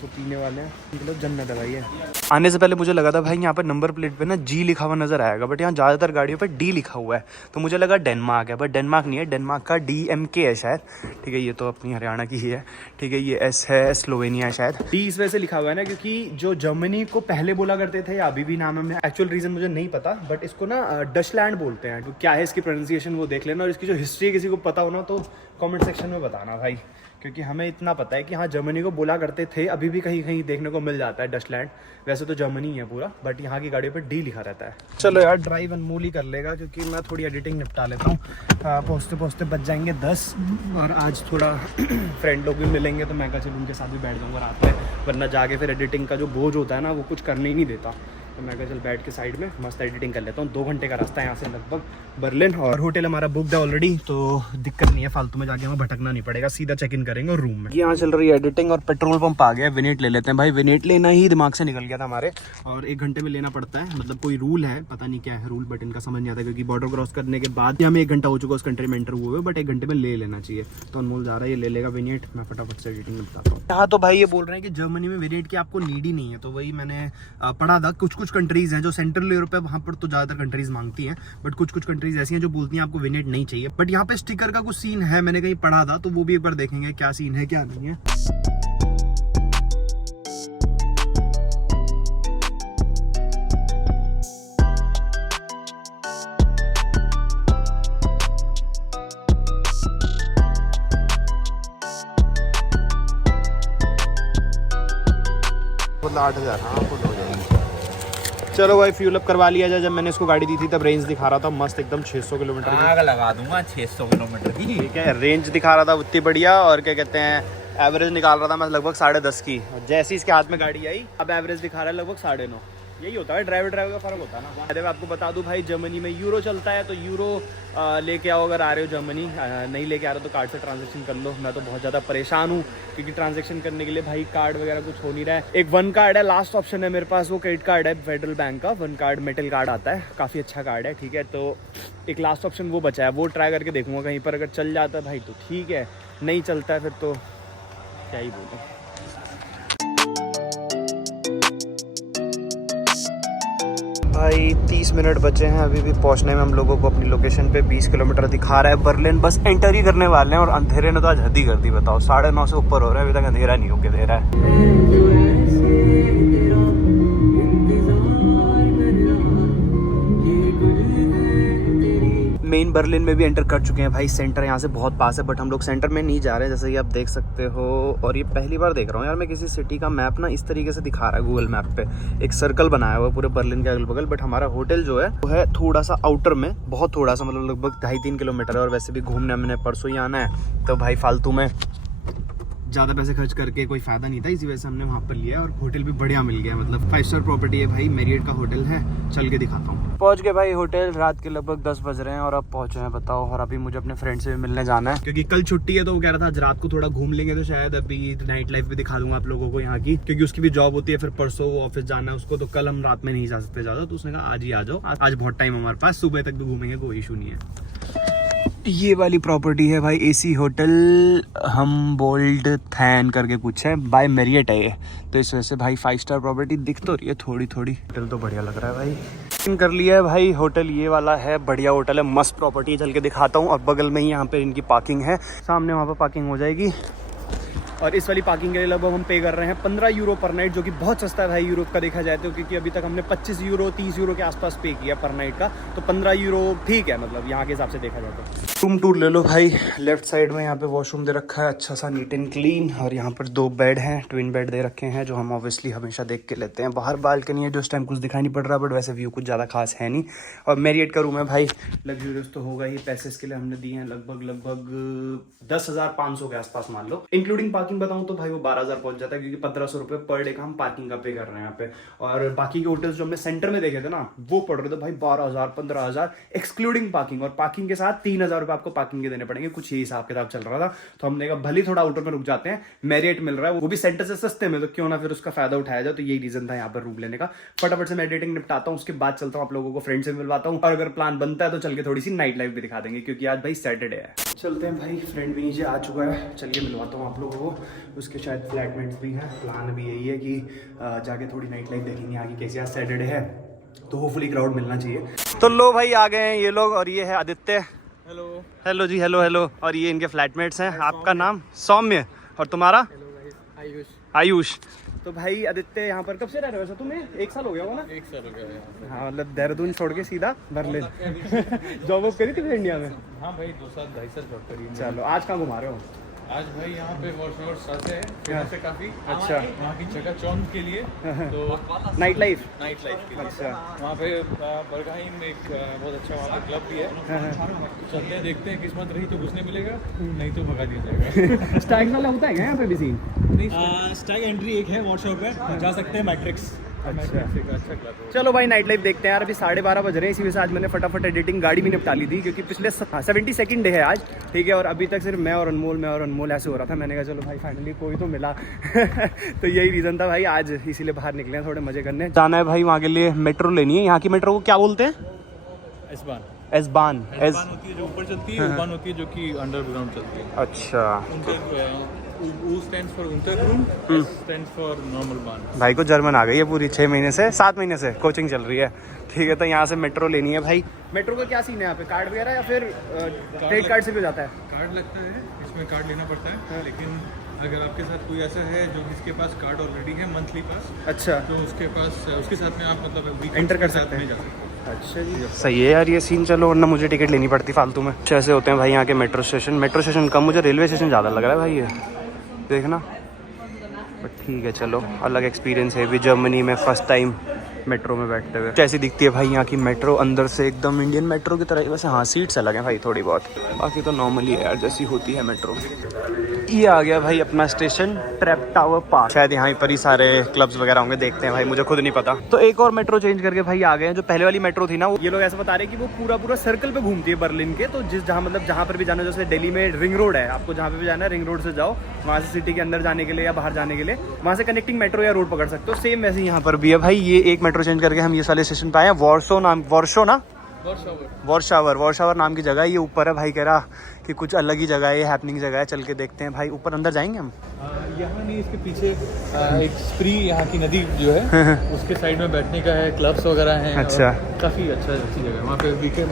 तो पीने वाले हैं मतलब जन्नत है भाई है। आने से पहले मुझे लगा था भाई यहाँ पर नंबर प्लेट पे ना जी लिखा हुआ नजर आएगा, बट यहाँ ज़्यादातर गाड़ियों पे डी लिखा हुआ है, तो मुझे लगा डेनमार्क है, बट डेनमार्क नहीं है, डेनमार्क का DMK है शायद। ठीक है, ये तो अपनी हरियाणा की ही है। ठीक है, ये S है, स्लोवेनिया है शायद। डी इस वजह से लिखा हुआ है ना क्योंकि जो जर्मनी को पहले बोला करते थे, या अभी भी नाम है, एक्चुअल रीज़न मुझे नहीं पता, बट इसको ना डचलैंड बोलते हैं। तो क्या है इसकी प्रोनाउंसिएशन वो देख लेना, और इसकी जो हिस्ट्री किसी को पता हो ना तो कमेंट सेक्शन में बताना भाई, क्योंकि हमें इतना पता है कि हाँ जर्मनी को बोला करते थे, अभी भी कहीं कहीं देखने को मिल जाता है डचलैंड। वैसे तो जर्मनी है पूरा, बट यहाँ की गाड़ियों पे डी लिखा रहता है। चलो यार ड्राइव अनमोल ही कर लेगा, क्योंकि मैं थोड़ी एडिटिंग निपटा लेता हूँ। पहुँचते पहुँचते बच जाएंगे 10, और आज थोड़ा फ्रेंड लोग भी मिलेंगे तो मैं कहा चलो उनके साथ भी बैठ जाऊँगा रात में, वरना जाके फिर एडिटिंग का जो बोझ होता है ना वो कुछ करने ही नहीं देता। तो मैं कहा चल बैठ के साइड में मस्त एडिटिंग कर लेता हूँ। 2 घंटे का रास्ता है यहाँ से लगभग बर्लिन, और होटल हमारा बुकड है ऑलरेडी, तो दिक्कत नहीं है, फालतू में जाके हमें भटकना नहीं पड़ेगा, सीधा चेक इन करेंगे और रूम में। यहाँ चल रही है एडिटिंग, और पेट्रोल पंप आ गया, विनेट ले लेते हैं भाई। विनेट लेना ही दिमाग से निकल गया था हमारे, और 1 घंटे में लेना पड़ता है, मतलब कोई रूल है, पता नहीं क्या है रूल, बट इनका समझ नहीं आता, क्योंकि बॉर्डर क्रॉस करने के बाद हमें 1 घंटा हो चुका उस कंट्री में एंटर हुए, बट 1 घंटे में ले लेना चाहिए। तो अनमोल जा रहा है, ये ले लेगा विनेट, मैं फटाफट से एडिटिंग में बताता हूँ। यहाँ तो भाई ये बोल रहे हैं कि जर्मनी में विनेट की आपको नीड ही नहीं है, तो वही मैंने पढ़ा था। कुछ कंट्रीज हैं जो सेंट्रल यूरोप है, वहाँ पर तो ज़्यादातर कंट्रीज मांगती हैं, बट कुछ कंट्रीज ऐसी हैं जो बोलती हैं आपको विनेट नहीं चाहिए। बट यहाँ पे स्टिकर का कुछ सीन है, मैंने कहीं पढ़ा था, तो वो भी एक बार देखेंगे क्या सीन है क्या नहीं है। मतलब 8000 हाँ फुल हो जाएगी। चलो भाई फ्यूल अप करवा लिया जाए। जब मैंने इसको गाड़ी दी थी तब रेंज दिखा रहा था मस्त एकदम 600 किलोमीटर की। लगा दूंगा 600 किलोमीटर की। ठीक है, रेंज दिखा रहा था उतनी बढ़िया, और क्या कहते हैं एवरेज निकाल रहा था मैं लगभग 10.5 की। जैसे इसके हाथ में गाड़ी आई अब एवरेज दिखा रहा है लगभग 9.5। यही होता है ड्राइवर का फर्क होता है ना। अरे मैं आपको बता दूं भाई जर्मनी में यूरो चलता है, तो यूरो लेके आओ अगर आ रहे हो जर्मनी। नहीं लेके आ रहे हो तो कार्ड से ट्रांजैक्शन कर लो। मैं तो बहुत ज़्यादा परेशान हूँ क्योंकि ट्रांजैक्शन करने के लिए भाई कार्ड वगैरह कुछ हो नहीं रहा है। एक वन कार्ड है, लास्ट ऑप्शन है मेरे पास, वो क्रेडिट कार्ड है फेडरल बैंक का। वन कार्ड मेटल कार्ड आता है, काफ़ी अच्छा कार्ड है। ठीक है, तो एक लास्ट ऑप्शन वो बचा है, वो ट्राई करके देखूंगा कहीं पर। अगर चल जाता है भाई तो ठीक है, नहीं चलता है फिर तो क्या ही बोलूँ। भाई 30 मिनट बचे हैं अभी भी पहुंचने में हम लोगों को। अपनी लोकेशन पे 20 किलोमीटर दिखा रहा है बर्लिन। बस एंटर ही करने वाले हैं, और अंधेरे ने तो आज हद ही कर दी। बताओ 9:30 से ऊपर हो रहा है, अभी तक अंधेरा नहीं होके दे रहा है। मेन बर्लिन में भी एंटर कर चुके हैं भाई। सेंटर यहाँ से बहुत पास है, बट हम लोग सेंटर में नहीं जा रहे जैसे कि आप देख सकते हो। और ये पहली बार देख रहा हूँ यार मैं किसी सिटी का मैप ना इस तरीके से दिखा रहा है गूगल मैप पे। एक सर्कल बनाया हुआ है पूरे बर्लिन के अगल बगल, बट हमारा होटल जो है वो है थोड़ा सा आउटर में, बहुत थोड़ा सा, मतलब लगभग 2.5-3 किलोमीटर है। और वैसे भी घूमने हमने परसों ही आना है, तो भाई फालतू में ज़्यादा पैसे खर्च करके कोई फ़ायदा नहीं था, इसी वजह से हमने वहाँ पर लिया। और होटल भी बढ़िया मिल गया, मतलब 5 स्टार प्रॉपर्टी है भाई, मैरियट का होटल है। चल के दिखाता हूँ। पहुँच गए भाई होटल, रात के लगभग 10 बज रहे हैं और अब पहुँचे हैं बताओ। और अभी मुझे अपने फ्रेंड से भी मिलने जाना है क्योंकि कल छुट्टी है, तो वो कह रहा था आज रात को थोड़ा घूम लेंगे, तो शायद अभी नाइट लाइफ भी दिखा दूंगा आप लोगों को यहाँ की, क्योंकि उसकी भी जॉब होती है। फिर परसों वो ऑफिस जाना है उसको, तो कल हम रात में नहीं जा सकते ज़्यादा, तो उसने कहा आज ही आ जाओ, आज बहुत टाइम हमारे पास, सुबह तक भी घूमेंगे, कोई इशू नहीं है। ये वाली प्रॉपर्टी है भाई एसी होटल, हम बोल्ड थैन करके कुछ है, बाय मैरियट है ये, तो इस वजह से भाई 5 स्टार प्रॉपर्टी दिख तो रही है थोड़ी थोड़ी। होटल तो बढ़िया लग रहा है भाई। कर लिया है भाई होटल, ये वाला है, बढ़िया होटल है, मस्त प्रॉपर्टी, चल के दिखाता हूँ। और बगल में ही यहाँ पे इनकी पार्किंग है, सामने वहाँ पे पार्किंग हो जाएगी। और इस वाली पार्किंग के लिए लगभग हम पे कर रहे हैं 15 यूरो पर नाइट, जो कि बहुत सस्ता है भाई यूरोप का देखा जाए तो, क्योंकि अभी तक हमने 25 यूरो 30 यूरो के आसपास पे किया पर नाइट का, तो 15 यूरो ठीक है मतलब यहाँ के हिसाब से देखा जाए तो। रूम टूर ले लो भाई। लेफ्ट साइड में यहाँ पे वॉशरूम दे रखा है अच्छा सा नीट एंड क्लीन, और यहाँ पर 2 बेड हैं, ट्विन बेड दे रखे हैं जो हम ऑब्वियसली हमेशा देख के लेते हैं। बाहर बालकनी है जो इस टाइम कुछ दिखाई नहीं पड़ रहा, बट वैसे व्यू कुछ ज़्यादा खास है नहीं। और मैरियट का रूम है भाई, लग्जूरियस तो होगा ही, पैसे इसके लिए हमने दिए हैं लगभग 10,500 के आसपास मान लो, इंक्लूडिंग पार्किंग बताऊं तो भाई वो 12,000 पहुंच जाता है, क्योंकि 1,500 रुपये पर डे का हम पार्किंग का पे कर रहे हैं यहाँ पे। और बाकी के होटल्स जो हमने सेंटर में देखे थे ना वो पड़ रहे थे भाई 12,000 15,000 एक्सक्लूडिंग पार्किंग, और पार्किंग के साथ 3,000 रुपये आपको पार्किंग के देने पड़ेंगे, कुछ ये हिसाब किताब चल रहा था। तो हमने कहा भले थोड़ा आउटर में रुक जाते हैं, मैरियट मिल रहा है वो भी सेंटर से सस्ते में, तो क्यों ना फिर उसका फायदा उठाया जाए। तो यही रीजन था यहाँ पर रूम लेने का। फटाफट से मैं एडिटिंग निपटाता हूँ, उसके बाद चलता हूँ आप लोगों को फ्रेंड से मिलवाता हूँ, और अगर प्लान बनता है तो चल के थोड़ी सी नाइट लाइफ भी दिखा देंगे, क्योंकि आज भाई सैटरडे है। चलते हैं भाई, फ्रेंड भी नीचे आ चुका है, चलिए मिलवाता हूँ आप लोगों को, उसके शायद फ्लैटमेट्स भी हैं। प्लान भी यही है कि जाके थोड़ी नाइट लाइफ देखेंगे आगे कैसे, आज सैटरडे है तो होपफुली क्राउड मिलना चाहिए। तो लो भाई आ गए हैं ये लोग, और ये है आदित्य। हेलो हेलो जी, हेलो हेलो। और ये इनके फ्लैटमेट्स हैं। आपका नाम? सौम्य। और तुम्हारा? आयुष। आयुष। तो भाई आदित्य यहाँ पर कब से रह रहे हो? वैसे तुम्हें 1 साल हो गया होगा ना? 1 साल हो गया। हाँ मतलब देहरादून छोड़ के सीधा बर्लिन जॉब वॉब करी थी फिर इंडिया में? हाँ भाई 2 साल 2.5 साल जॉब करी। चलो आज कहाँ घुमा रहे हो? आज भाई यहाँ पे वॉशओवर साथ है, फेमस है काफी। अच्छा। वहाँ की जगह चौंक के लिए तो नाइट लाइफ नाइट लाइफ के लिए। अच्छा। वहाँ पे बरगाही में एक बहुत अच्छा वहाँ पे क्लब भी है। चलते हैं देखते हैं, किस्मत रही तो घुसने मिलेगा, नहीं तो भगा दिया जाएगा। स्टैग वाला होता है क्या यहाँ पे भी सीन? स्टैग एंट्री एक है वॉशओवर पे, जा सकते हैं मैट्रिक्स। अच्छा क्लब है। चलो भाई नाइट लाइफ देखते हैं यार। अभी 12:30 बज रहे हैं, इसी वजह से आज मैंने फटाफट एडिटिंग गाड़ी भी निपटा ली थी, क्योंकि पिछले 72nd डे है आज, ठीक है। और अभी तक सिर्फ मैं और अनमोल ऐसे हो रहा था। मैंने कहा चलो भाई फाइनली कोई तो मिला तो यही रीज़न था भाई, आज इसीलिए बाहर निकले हैं थोड़े मजे करने। जाना है भाई वहाँ के लिए, मेट्रो लेनी है। यहाँ की मेट्रो को क्या बोलते हैं? एसबान। एसबान होती है जो ऊपर चलती है, उबान होती है जो कि अंडरग्राउंड चलती है। अच्छा। U stands for Untergrund, S stands for normal bahn। भाई को जर्मन आ गई है पूरी 6 महीने से 7 महीने से कोचिंग चल रही है, ठीक है। तो यहाँ से मेट्रो लेनी है भाई। मेट्रो का क्या सीन है यहाँ पे? कार्ड वगैरह या फिर क्रेडिट कार्ड से भी हो जाता है? कार्ड लगता है, इसमें कार्ड लेना पड़ता है। लेकिन अगर आपके साथ कोई ऐसा है जो जिसके पास कार्ड ऑलरेडी है, मंथली पास, अच्छा, तो उसके पास उसके साथ में आप मतलब एंटर कर सकते में जा हैं। सकते हैं। अच्छा जी, सही है यार ये सीन। चलो वरना मुझे टिकट लेनी पड़ती फालतू में। ऐसे होते हैं भाई यहाँ के मेट्रो स्टेशन कम, मुझे रेलवे स्टेशन ज़्यादा लग रहा है भाई ये देखना, बट ठीक है चलो, अलग एक्सपीरियंस है भी जर्मनी में फर्स्ट टाइम मेट्रो में बैठते हुए। कैसी दिखती है भाई यहाँ की मेट्रो? अंदर से एकदम इंडियन मेट्रो की तरह। वैसे हाँ सीट्स अलग हैं भाई थोड़ी बहुत, बाकी तो नॉर्मली है यार जैसी होती है मेट्रो। ये आ गया भाई अपना स्टेशन, ट्रैप टावर पार्क। शायद यहाँ पर ही सारे क्लब्स वगैरह होंगे, देखते हैं भाई, मुझे खुद नहीं पता। तो एक और मेट्रो चेंज करके भाई आ गए हैं। जो पहले वाली मेट्रो थी ना, ये लोग ऐसा बता रहे हैं कि वो पूरा सर्कल पे घूमती है बर्लिन के। तो जहाँ पर भी जाना, जैसे दिल्ली में रिंग रोड है, आपको जहाँ पे भी जाना है रिंग रोड से जाओ, वहाँ से सिटी के अंदर जाने के लिए या बाहर जाने के लिए वहाँ से कनेक्टिंग मेट्रो या रोड पकड़ सकते हो। सेम वैसे यहाँ पर भी है भाई। ये एक मेट्रो चेंज करके हम ये साले स्टेशन पे आए हैं। वॉर्शावर नाम की जगह है। ये ऊपर है भाई, कह रहा कि कुछ अलग ही जगह है, ये हैपनिंग जगह है। चल के देखते हैं भाई, ऊपर अंदर जाएंगे हम। यहाँ नहीं, इसके पीछे एक स्प्री यहाँ की नदी जो है उसके साइड में बैठने का है, क्लब्स वगैरह हैं। अच्छा, काफ़ी अच्छी जगह है वहाँ पे। वीकेंड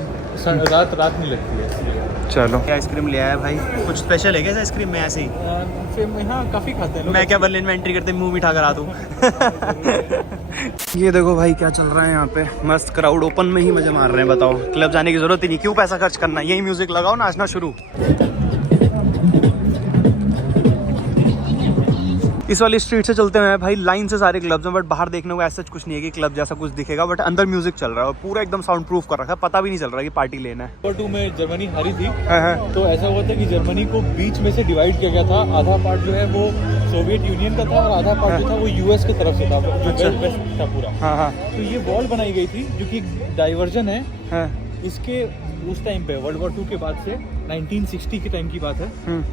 रात नहीं लगती है अच्छी जगह। चलो क्या आइसक्रीम ले आया भाई? कुछ स्पेशल है क्या आइसक्रीम में? ऐसे ही यहाँ काफ़ी खाते हैं लोग। मैं क्या बर्लिन में एंट्री करते मुंह बिठा कर आ दूँ ये देखो भाई क्या चल रहा है यहाँ पे, मस्त क्राउड, ओपन में ही मजे मार रहे हैं। बताओ क्लब जाने की जरूरत ही नहीं, क्यों पैसा खर्च करना, यही म्यूजिक लगाओ, नाचना शुरू। इस वाली स्ट्रीट से चलते हुए भाई लाइन से सारे क्लब्स हैं, बट बाहर देखने को ऐसा कुछ नहीं है कि क्लब जैसा कुछ दिखेगा, बट अंदर म्यूजिक चल रहा है और पूरा एकदम साउंड प्रूफ कर रखा है, पता भी नहीं चल रहा है कि पार्टी लेना है। नंबर 2 में जर्मनी हारी थी, तो ऐसा हुआ था कि जर्मनी को बीच में से डिवाइड किया गया था। आधा पार्ट जो है वो सोवियत यूनियन का था और आधा पार्ट जो था वो यूएस की तरफ से था, जो वेस्ट था पूरा। तो ये वॉल बनाई गई थी जो कि डाइवर्जन है इसके। उस टाइम पे वर्ल्ड वॉर 2 के बाद से 1960 के टाइम की बात है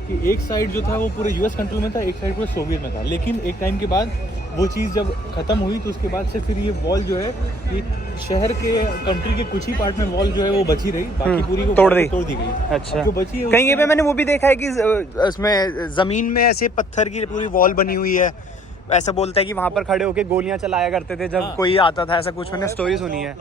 कि एक साइड जो था वो पूरे यूएस कंट्रोल में था, एक साइड पूरे सोवियत में था। लेकिन एक टाइम के बाद वो चीज़ जब खत्म हुई तो उसके बाद से फिर ये वॉल जो है ये शहर के कंट्री के कुछ ही पार्ट में वॉल जो है वो बची रही, बाकी पूरी को तोड़ दी गई। अच्छा, जो बची है कहीं पे मैंने वो भी देखा है कि उसमें जमीन में ऐसे पत्थर की पूरी वॉल बनी हुई है। ऐसा बोलता है कि वहाँ पर खड़े होके गोलियां चलाया करते थे जब कोई आता था, ऐसा कुछ मैंने स्टोरी सुनी है।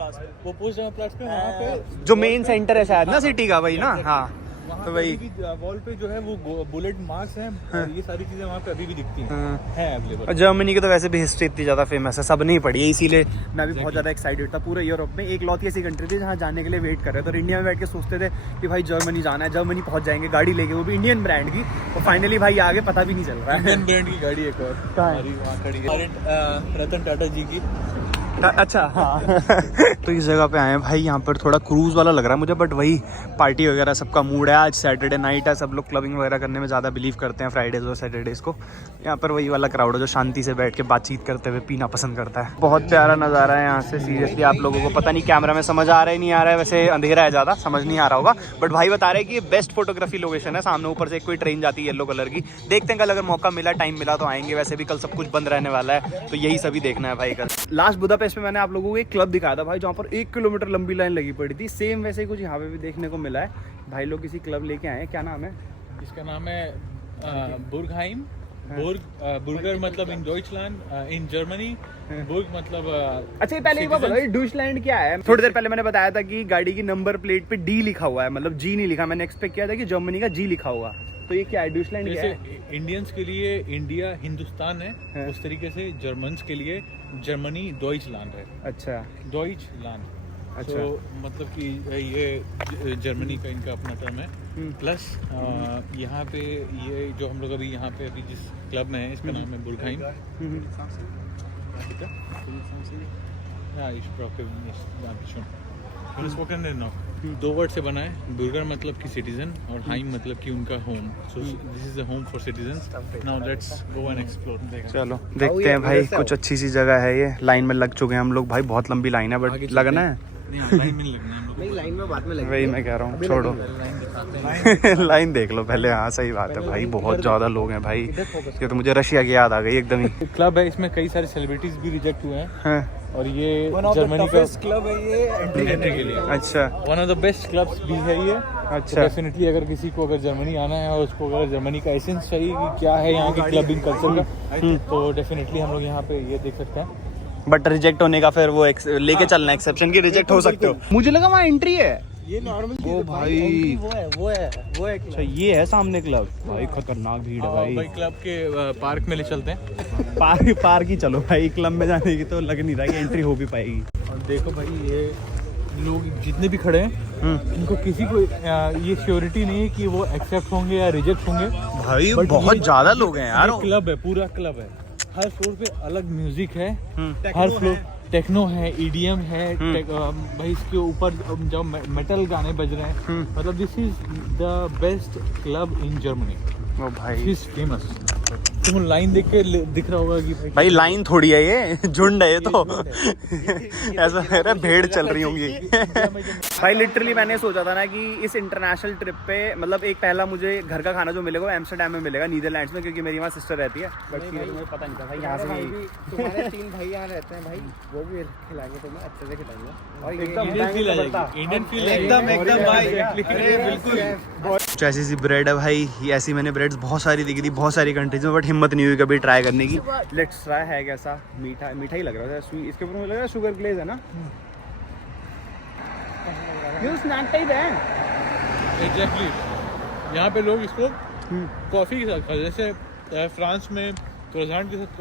वो पोस्ट प्लाट्स पे वहाँ पे जो मेन सेंटर है शायद ना सिटी का, वही ना। हाँ वहाँ तो पे वही अभी भी वॉल पे जो है वो बुलेट मार्क्स हैं और ये सारी चीजें वहाँ पे अभी भी दिखती हैं है अवेलेबल। जर्मनी की तो वैसे भी हिस्ट्री इतनी ज़्यादा फेमस है, सब नहीं पढ़ी है, इसीलिए मैं भी बहुत ज़्यादा एक्साइटेड था। पूरे यूरोप में एक लौती ऐसी कंट्री थी जहाँ जाने के लिए वेट कर रहे थे और इंडिया में बैठ के सोचते थे कि भाई जर्मनी जाना है, जर्मनी पहुँच जाएंगे गाड़ी लेके, वो भी इंडियन ब्रांड की, और फाइनली भाई आगे पता भी नहीं चल रहा है। इंडियन ब्रांड की गाड़ी एक और कहाँ है? हमारी वहाँ खड़ी है, रतन टाटा जी की। अच्छा हाँ। तो इस जगह पे आए हैं भाई, यहाँ पर थोड़ा क्रूज वाला लग रहा है मुझे, बट वही पार्टी वगैरह सबका मूड है। आज सैटरडे नाइट है, सब लोग क्लबिंग वगैरह करने में ज़्यादा बिलीव करते हैं फ्राइडेज और सैटरडेज को। यहाँ पर वही वाला क्राउड है जो शांति से बैठ के बातचीत करते हुए पीना पसंद करता है। बहुत प्यारा नज़ारा है यहाँ से, सीरियसली। आप लोगों को पता नहीं कैमरा में समझ आ रहा है नहीं आ रहा है, वैसे अंधेरा है ज़्यादा, समझ नहीं आ रहा होगा, बट भाई बता रहे हैं कि ये बेस्ट फोटोग्राफी लोकेशन है। सामने ऊपर से कोई ट्रेन जाती है येलो कलर की, देखते हैं कल अगर मौका मिला, टाइम मिला तो आएंगे। वैसे भी कल सब कुछ बंद रहने वाला है, तो यही सभी देखना है भाई कल। लास्ट बुदापेस्ट में मैंने आप लोगों को एक क्लब दिखाया था भाई, जहाँ पर 1 किलोमीटर लंबी लाइन लगी पड़ी थी। सेम वैसे ही कुछ यहाँ पे भी देखने को मिला है। भाई लोग किसी क्लब लेके आए हैं, क्या नाम है इसका? नाम है बुर्गहाइम। बुर्गर मतलब इन डॉइचलैंड, इन जर्मनी। बुर्ग मतलब अच्छा, ये पहले एक बार बताओ, डॉइचलैंड क्या है? थोड़ी देर पहले मैंने बताया था कि गाड़ी की नंबर प्लेट पे डी लिखा हुआ है, मतलब जी नहीं लिखा। मैंने एक्सपेक्ट किया था कि जर्मनी का जी लिखा हुआ, तो ये क्या है? डॉइचलैंड क्या है? इंडियंस के लिए इंडिया हिंदुस्तान है, उस तरीके से जर्मन्स के लिए जर्मनी डॉइचलैंड है। अच्छा डॉइचलैंड। अच्छा। तो मतलब कि ये जर्मनी का इनका अपना टर्म है। प्लस यहाँ पे ये जो हम लोग यहाँ पे अभी जिस क्लब में है, इसका नाम है बुर्गहाइम। दो वर्ड से बना है। बुर्गर मतलब कि सिटीजन और हाइम मतलब कि उनका home. So this is a home for citizens. Now let's go and explore. चलो देखते हैं भाई, कुछ अच्छी सी जगह है ये। लाइन में लग चुके हैं हम लोग भाई, बहुत लंबी लाइन है, बट लगना है लाइन में लगना है हम लोग। नहीं लाइन में बाद में लगेगा। वही मैं कह रहा हूँ, छोड़ो लाइन देख लो पहले। हाँ सही बात है भाई, बहुत ज्यादा लोग हैं भाई। ये तो मुझे रशिया की याद आ गई एकदम ही। क्लब है, इसमें कई सारे सेलिब्रिटीज भी रिजेक्ट हुए हैं हाँ। और ये जर्मनी का क्लब है ये एंट्री के लिए। अच्छा one of the best clubs भी है ये। अच्छा। डेफिनेटली अगर किसी को अगर जर्मनी आना है और उसको अगर जर्मनी का एसेंस चाहिए कि क्या है यहाँ की क्लबिंग कल्चर का, तो डेफिनेटली हम लोग यहाँ पे ये देख सकते हैं। बट रिजेक्ट होने का फिर वो लेके चलना, एक्सेप्शन की रिजेक्ट हो सकते हो। मुझे लगा वहाँ एंट्री है। ये नॉर्मल ओ भाई, वो है अच्छा ये है सामने क्लब। भाई खतरनाक भीड़ है भाई भाई। क्लब के पार्क में ले चलते हैं। पार्क ही चलो भाई, क्लब में जाने की तो लग नहीं रहा कि एंट्री हो भी पाएगी। और देखो भाई, ये लोग जितने भी खड़े हैं इनको किसी को ये श्योरिटी नहीं है कि वो एक्सेप्ट होंगे या रिजेक्ट होंगे। भाई But बहुत ये- ज्यादा लोग हैं यार। क्लब है, पूरा क्लब है। हर फ्लोर पे अलग म्यूजिक है। हर फ्लोर टेक्नो है, ईडीएम है। भाई इसके ऊपर जब मेटल गाने बज रहे हैं, मतलब this is the best club in Germany. ओ भाई, इज फेमस। तुम लाइन देख के दिख रहा होगा कि भाई लाइन थोड़ी है ये, झुंड है ये तो। ऐसा लग रहा है भेड़ चल रही होंगी। भाई लिटरली मैंने सोचा था ना कि इस इंटरनेशनल ट्रिप पे मतलब एक पहला मुझे घर का खाना जो मिलेगा वो एम्स्टरडैम में मिलेगा, नीदरलैंड्स में, क्योंकि मेरी वहाँ सिस्टर रहती है। बट मुझे पता नहीं था भाई यहाँ से तुम्हारे 3 भाई यहाँ रहते हैं भाई, वो भी खिलाएंगे तुम्हें, अच्छे से खिलाएंगे। और इंडियन फील आ जाएगी। इंडियन फील एकदम भाई, अरे बिल्कुल। कुछ ऐसी सी ब्रेड है भाई। ये ऐसी मैंने ब्रेड्स बहुत सारी दिखी थी बहुत सारी कंट्रीज में, बट हिम्मत नहीं हुई कभी ट्राई करने की। Let's try. है कैसा? मीठा मीठा ही लग रहा था। इसके ऊपर मुझे लग रहा है शुगर ग्लेज है ना, ये स्नैक टाइप है। एग्जैक्टली। यहाँ पे लोग इसको कॉफ़ी के साथ खाते हैं। जैसे फ्रांस में क्रोइज़ांट के साथ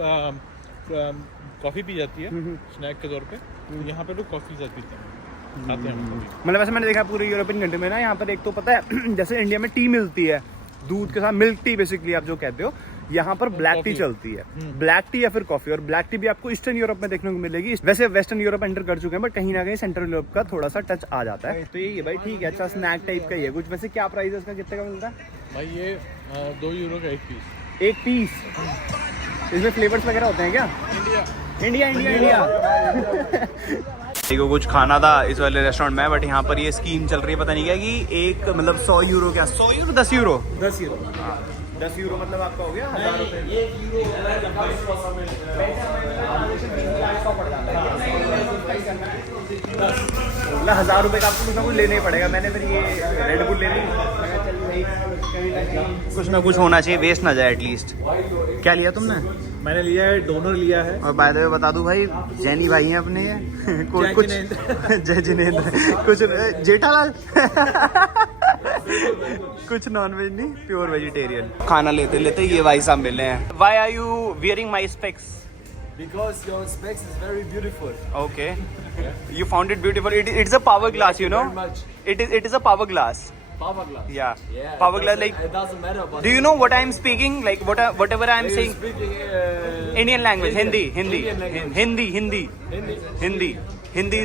कॉफ़ी पी जाती है स्नैक के तौर पे, तो यहाँ पे लोग कॉफ़ी के साथ पीते हैं, खाते हैं मतलब वैसे मैंने देखा पूरी यूरोपियन कंट्री में ना, यहाँ पर एक तो पता है जैसे इंडिया में टी मिलती है दूध के साथ, मिल्क टी बेसिकली आप जो कहते हो, यहाँ पर ब्लैक टी चलती है। ब्लैक टी या फिर कॉफी। और ब्लैक टी भी आपको ईस्टर्न यूरोप में देखने को मिलेगी। वैसे वेस्टर्न यूरोप एंटर कर चुके हैं, बट कहीं ना कहीं सेंट्रल यूरोप का थोड़ा सा टच आ जाता है। तो ये भाई ठीक है, अच्छा स्नैक टाइप का ही है कुछ। वैसे क्या प्राइस है इसका, कितने का मिलता है भाई? ये 2 यूरो का एक पीस। एक पीस? इसमें फ्लेवर्स वगैरह होते हैं क्या? इंडिया इंडिया इंडिया को कुछ खाना था इस वाले रेस्टोरेंट में, बट यहाँ पर ये स्कीम चल रही है, पता नहीं क्या, कि एक मतलब 100 यूरो क्या 100 यूरो 10 यूरो 10 यूरो 10 यूरो मतलब आपका हो गया 1000 रुपये। 1000 रुपये का आपको कुछ ना कुछ लेना ही पड़ेगा। मैंने फिर ये रेड बुल ले ली। कुछ ना कुछ होना चाहिए, वेस्ट ना जाए एटलीस्ट। क्या लिया तुमने? मैंने लिया है, डोनर लिया है। और बाय द वे बता दूं भाई, जैनी भाई हैं अपने ये। कुछ जय जिनेंद्र कुछ जेठालाल कुछ नॉन वेज नहीं, प्योर वेजिटेरियन। खाना लेते लेते ये भाई साहब मिले हैं। Why are you wearing my specs? Because your specs is very beautiful. Okay. You found it beautiful. It's a power glass, you know. Very much. It is a power glass. Power glass. Yeah. Yeah. Power glass, It like. doesn't matter. But Do you know what I am speaking? Like whatever I am saying. Speaking Indian language, Hindi. Indian language. Hindi. Hindi. Hindi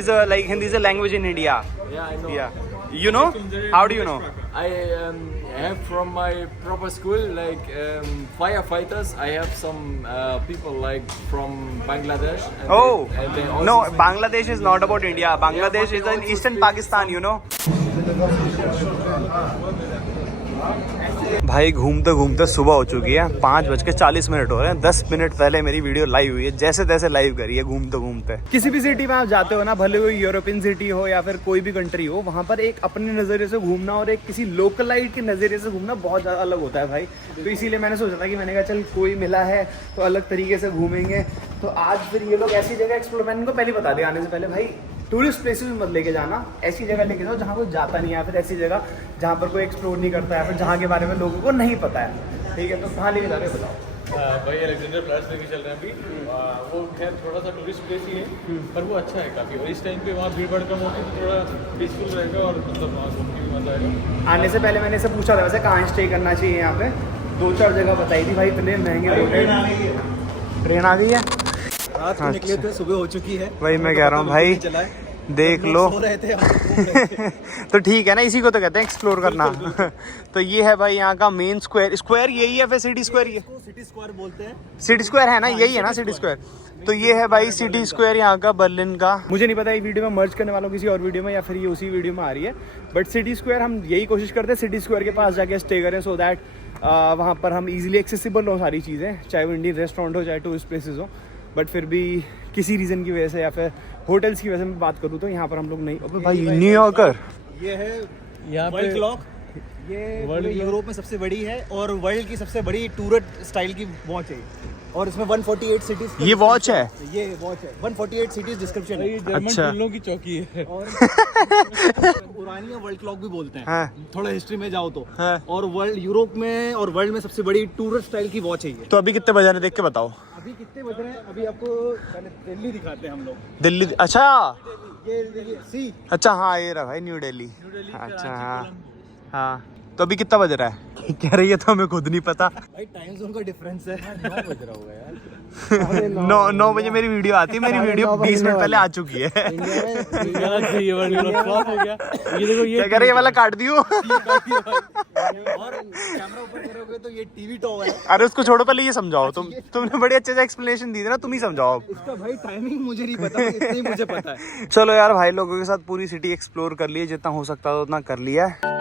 is a language in India. Yeah, I know. Yeah. You know? How do you know? I have from my proper school like firefighters. I have some people like from Bangladesh. And Oh. they also No, speak- Bangladesh is not about India. Bangladesh is in Eastern Pakistan, you know. भाई घूमते घूमते सुबह हो चुकी है, 5:40 हो रहे हैं। 10 मिनट पहले मेरी वीडियो लाइव हुई है, जैसे तैसे लाइव करी है घूमते घूमते। किसी भी सिटी में आप जाते हो ना, भले वो यूरोपियन सिटी हो या फिर कोई भी कंट्री हो, वहाँ पर एक अपने नज़रिए से घूमना और एक किसी लोकलाइट के नज़रिए से घूमना बहुत ज़्यादा अलग होता है भाई। तो इसीलिए मैंने सोचा था कि मैंने कहा चल कोई मिला है तो अलग तरीके से घूमेंगे। तो आज फिर ये लोग ऐसी जगह एक्सप्लोर, मैंने इनको पहले बता दिया आने से पहले, भाई टूरिस्ट प्लेसेस में मत लेके जाना, ऐसी जगह लेके जाओ जहाँ कोई जाता नहीं है, फिर ऐसी जगह जहाँ पर कोई एक्सप्लोर नहीं करता है, फिर जहाँ के बारे में लोगों को नहीं पता है। ठीक है, तो कहाँ लेके जा रहे हो बताओ। भाई अलेक्जेंडर प्लेस लेके चल रहे हैं अभी। वो खैर थोड़ा सा टूरिस्ट प्लेस ही है, पर वो अच्छा है काफ़ी। और इस टाइम पे वहाँ भीड़ भाड़ कम होगी तो थोड़ा पीसफुल रहेगा और मतलब वहाँ घूमने भी मजा आएगा। आने से पहले मैंने इसे पूछा था वैसे कहाँ स्टे करना चाहिए, यहाँ पे 2-4 जगह बताई थी भाई, इतने महंगे होटल। ट्रेन आ गई है, रात को निकले थे, सुबह हो चुकी है। वही मैं कह रहा हूँ भाई, देख लो। तो ठीक है ना, इसी को तो कहते हैं एक्सप्लोर करना। तो ये है भाई यहाँ का मेन स्क्वायर यही है, फिर सिटी स्क्वायर ये सिटी स्क्वायर बोलते हैं। सिटी स्क्वायर है ना, यही है ना सिटी स्क्वायर। तो ये है भाई सिटी स्क्वायर यहाँ का बर्लिन का। मुझे नहीं पता ये वीडियो में मर्ज करने वालों किसी और वीडियो में या फिर ये उसी वीडियो में आ रही है, बट सिटी स्क्वायर हम यही कोशिश करते हैं सिटी स्क्वायर के पास जाके स्टे करें, सो दैट वहाँ पर हम इजीली एक्सेसिबल हो सारी चीज़ें, चाहे वो इंडियन रेस्टोरेंट हो चाहे टूरिस्ट प्लेसेस हो। बट फिर भी किसी रीज़न की वजह से या फिर होटल्स की वजह से मैं बात करूँ तो यहाँ पर हम लोग नहीं। अबे भाई न्यूयॉर्कर, ये है यहाँ वर्ल्ड पे क्लॉक। ये पूरे यूरोप में सबसे बड़ी है और वर्ल्ड की सबसे बड़ी टूरिस्ट स्टाइल की वॉच है। और इसमें 148 सिटीज। ये वॉच है, ये वॉच है 148 सिटीज डिस्क्रिप्शन है। ये जर्मन अच्छा। टुल्लों की चौकी है। और उरानिया वर्ल्ड क्लॉक भी बोलते हैं। हाँ। थोड़ा हिस्ट्री में जाओ तो। हाँ। और वर्ल्ड यूरोप में और वर्ल्ड में सबसे बड़ी टूरिस्ट स्टाइल की वॉच है ये। तो अभी कितने बजे ने देख के बताओ। अभी कितने बज रहे हैं? अभी आपको पहले दिल्ली दिखाते हैं हम लोग। दिल्ली, अच्छा ये सी। अच्छा, हाँ ये रहा भाई न्यू दिल्ली। अच्छा हाँ हाँ, तो अभी कितना बज रहा है? कह रही है तो हमें खुद नहीं पता। भाई टाइम जोन का डिफरेंस है। 9 बज रहा होगा यार। 9 बजे मेरी वीडियो आती है, मेरी वीडियो 20 मिनट पहले आ चुकी है। गलत है, ये वर्ल्ड क्लॉक फ्लॉप हो गया। ये देखो, ये क्या कह रही है वाला काट दियो। और कैमरा ऊपर करोगे तो ये टीवी टॉप है। अरे उसको छोड़ो, पहले ये समझाओ। तुमने बड़ी अच्छे से एक्सप्लेनेशन दी थी ना, तुम ही समझाओ अब। इसका भाई टाइमिंग मुझे नहीं पता, इतना ही मुझे पता है। चलो यार, भाई लोगों के साथ पूरी सिटी एक्सप्लोर कर लिए, जितना हो सकता था उतना कर लिया है।